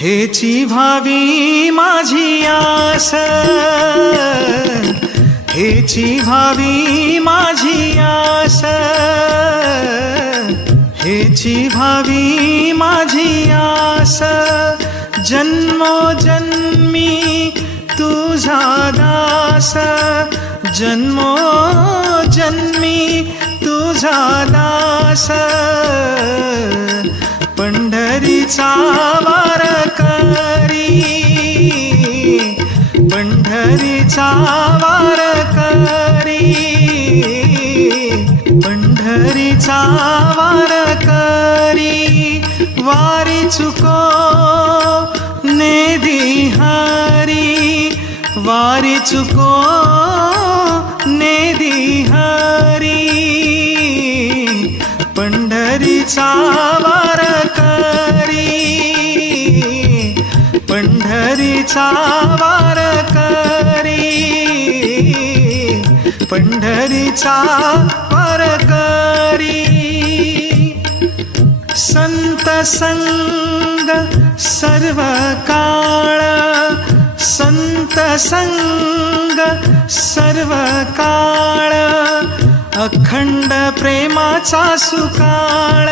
हेची व्हावी माझी आस, हेची व्हावी माझी आस, हेची व्हावी माझी आस, जन्मोजन्मी तुझा दास, जन्मोजन्मी तुझा दास, पंढरीचा वारकरी, पंढरीचा वारकरी, पंढरीचा वारकरी, वारी चुको नेदिहारी, वारी चुको नेदिहारी, पंढरीचा वारकरी, पंढरीचा वारकरी, पंढरीचा वारकरी. संत संग सर्व काळ, संत संग सर्व काळ, अखंड प्रेमाचा सुकाळ.